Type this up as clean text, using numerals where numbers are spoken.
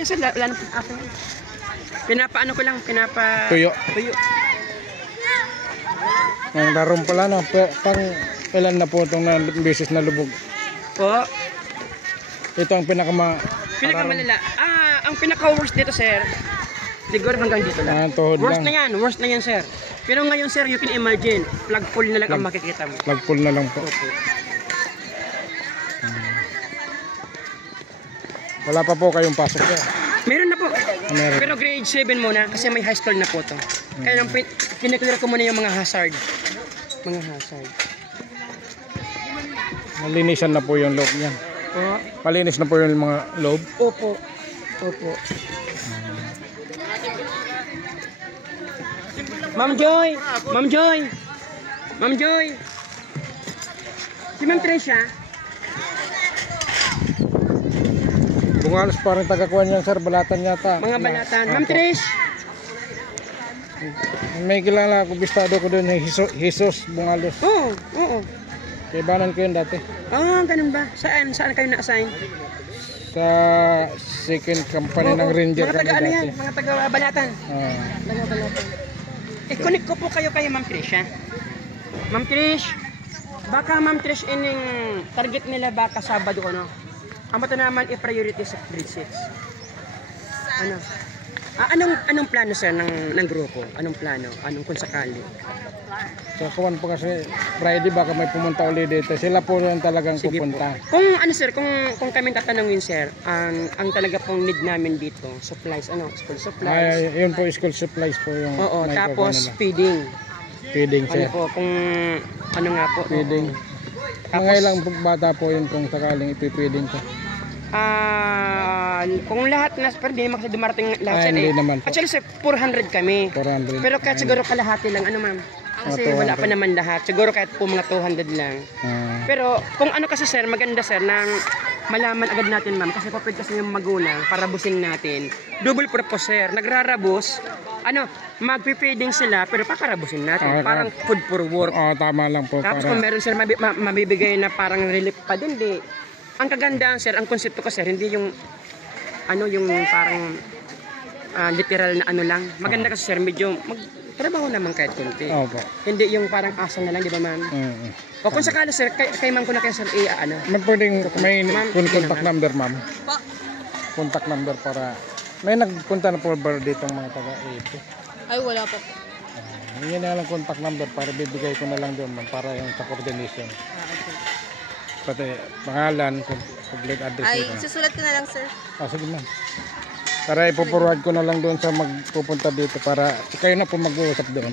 na yun sir, wala na ako. Pinapaano ko lang, Tuyo. Tuyo. Ang darom pala no, pang ilan na po itong beses na lubog. Po. Ito ang Pinakamalala. Ang pinaka-worst dito sir, siguro hanggang dito lang. Worst na yan sir. Pero ngayon sir, you can imagine, plug full na lang ang makikita mo. Plug full na lang po. Okay. Wala pa po kayong pasok sir. Meron na po. Meron. Pero grade 7 muna kasi may high school na po to. Kaya pinakilira ko muna yung mga hazard. Malinisan na po yung loob niyan. Po. Malinis na po yung mga loob. Opo. Ma'am Joy. Si Ma'am Tricia. Bungalos pa rin tagakuan yan sir, balatan yata. Mga balatan. Ma'am Trish. May kilala ako, bistado ko doon, Jesus Bungalos. Oo. Kaibanan ko yun dati. Ganun ba? Saan kayo na-assign? Sa second company ng Ranger mga kami taga, dati. yan? Mga taga-balatan. Taga-balatan. Connect ko po kayo kay Ma'am Trish, ha? Ma'am Trish, baka Ma'am Trish, ining target nila baka Sabado, ano? Ang mata naman i-priority sa grade 6. Ano? Anong plano sir ng grupo? Anong plano? Anong kung sakali? Sa kawan po kasi Friday baka may pumunta ulit dito. Sila po rin talagang pupunta. Po. Kung ano sir, kung kami tatanungin sir, ang talaga pong need namin dito, supplies, school supplies. Yun po, school supplies po yung. Oo, tapos feeding. Feeding sir. Ano po, kung ano nga po. Feeding. Mga ilang bata po yun kung sakaling ipipiding ko. Kung lahat na, pero hindi naman kasi dumarating lahat sir. Hindi naman po. Actually sir, 400 kami. 400. Pero kahit siguro kalahati lang, ma'am? Kasi wala pa naman lahat. Siguro kahit po mga 200 lang. Pero kung ano kasi sir, maganda sir, nang malaman agad natin ma'am. Kasi kapag kasi yung magulang, parabusin natin. Double purpose sir. Nagrarabos. Magpipiding sila, pero pakarabusin natin. Parang food for work. Tama lang po. Tapos kung meron sir, mabibigay na parang relief pa din, di. Ang kagandahan sir, ang konsepto ko sir, hindi yung yung parang literal na lang. Maganda kasi sir, medyo magtrabaho naman kahit konti. Hindi yung parang asa na lang, di ba ma'am? O kung sakala sir, kay ma'am ko na kayo sir, May pwedeng, may contact number ma'am. Contact number para, may nagpunta na po ba dito ang mga taga-AP? Ay, wala pa po. Hindi na lang contact number para bibigay ko na lang doon ma'am, para yung sa coordination. Okay. Pati pangalan, complete address. Ay, susulat ko na lang sir. Sige ma'am. Para ipo-forward ko na lang doon sa magpupunta dito para kayo na po mag-uusap doon.